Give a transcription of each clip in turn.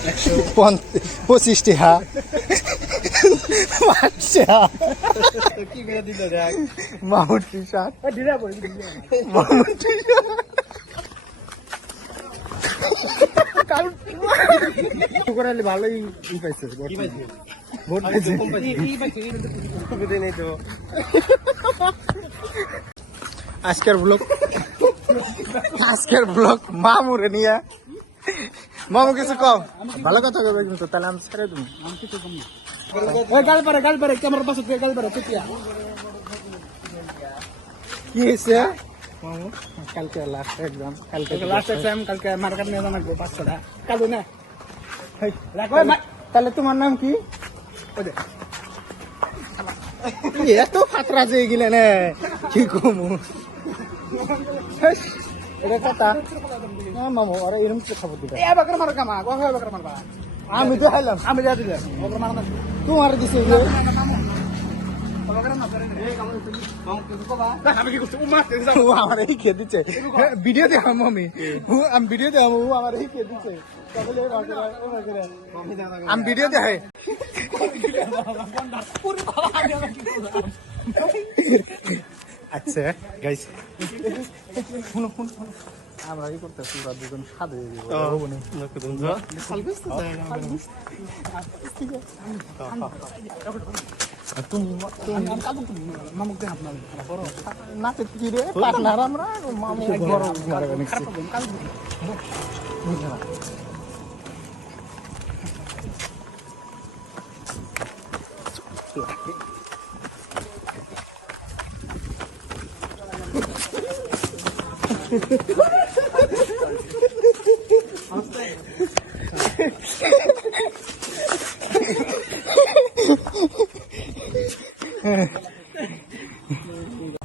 25 টাকা 5 টাকা কি করে দিল দেখ মামুর টি শার্ট ঢিলা পড়ে মামুর টি শার্ট করালে ভালোই পাইছে ভোট পাইছে আজকের ব্লগ মামুরে নিয়ে মামু কিছু কম ভালো কথা করবে কিন্তু তাহলে আমি ছেড়ে দেবো গাল পারে ক্যামেরার পাশে গাল পারে কি হয়েছে মামু কালকে লাস্ট এক্সাম কালকে মার্কেট নিয়ে জানা 500 টাকা কালু না তাহলে তোমার নাম কি এত ফাতরা যে গেলেন কি কমু এটা কথা মামু আরে এরকম কি খবর দিবে আমি তো হাইলাম আমি যা দিলাম তোমার দিছে আমি কি করছি উমা ও আমার এই খেয়ে দিচ্ছে ভিডিও দেখাম আমি ভিডিও দেখাম ও আমার এই খেয়ে দিচ্ছে আমি ভিডিও দেখাই আচ্ছা গাইস শুনো আমরা এই করতেছি দুজন সাদে নাচে কি রে পার্টনার আমরা মামু বড়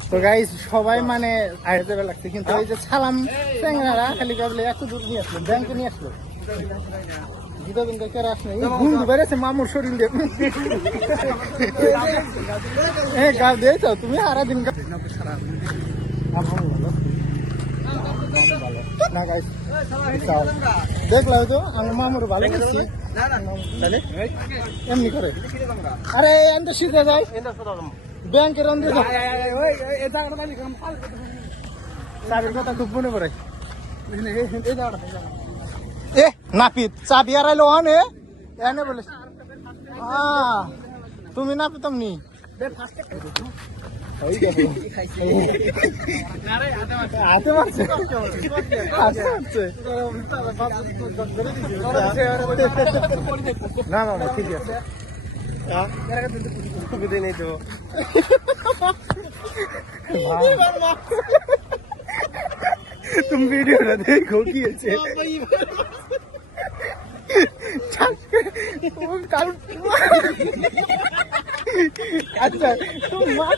তো গাইস সবাই মানে আইতে লাগছে কিন্তু ওই যে সালাম চ্যাংরারা খালি কাবলে এত দূর নিয়ে আসলো ব্যাংকে নিয়ে আসলো গীতা বিন্দু কেরা আসলো এই ঘুম বেড়েছে মামুর শরীর দিয়ে গাও দিয়েছ তুমি সারাদিন না গাইস দেখলাম তো আমি মামুর ভালো করছি এমনি করে আরে এমনি শিখে যায় ব্যাংকের অন্ধে চাবির কথা খুব মনে পড়ে এ নাপিত চাবি আড়াইলো আনে এনে বলে তুমি নাপিতাম নি হাতে মারছে না না না ঠিক আছে সুবিধা নেই তো তুমি ভিডিওটা দেখো কি হয়েছে আচ্ছা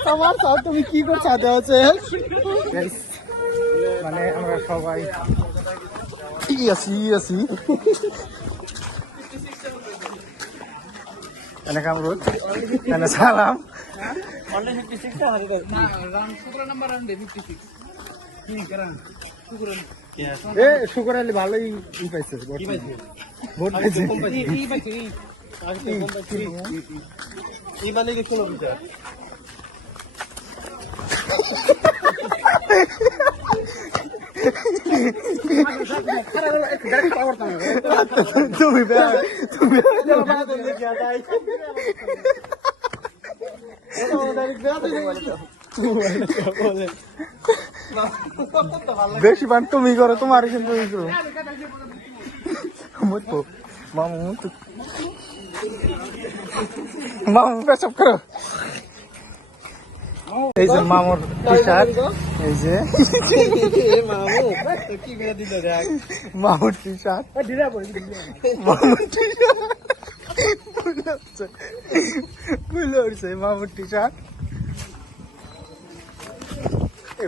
তোমার তুমি কি করছো হচ্ছে মানে আমরা সবাই আছি কামরুল সালাম শুক্র আলী ভালোই পাইছে ভোট পাইছে তুমি বেশি পান তুমি করো তোমার কিন্তু মামু পেশাব করো এই যে মামুর টি শার্ট এই যে কি করে দিল দেখ মামুর টি শার্ট মামুর টি শার্ট মামুর টি শার্ট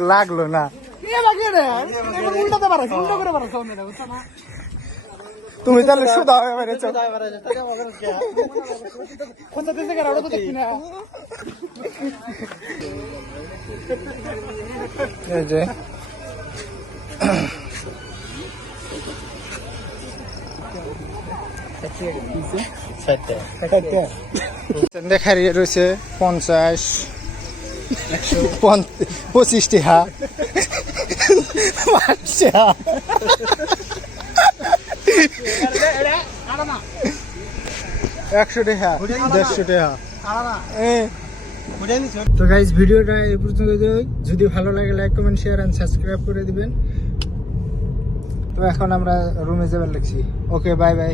লাগলো না তুমি তাহলে সুদা হয়ে বেড়েছ এই যে দেখা রয়েছে 50 25 টাকা 5 টাকা 100 টাকা 150 টাকা। তো গাইস ভিডিওটা এই পর্যন্ত, যদি ভালো লাগে like comment share and subscribe করে দিবেন। তো এখন আমরা রুমে যাবার লাগছি। Okay bye by.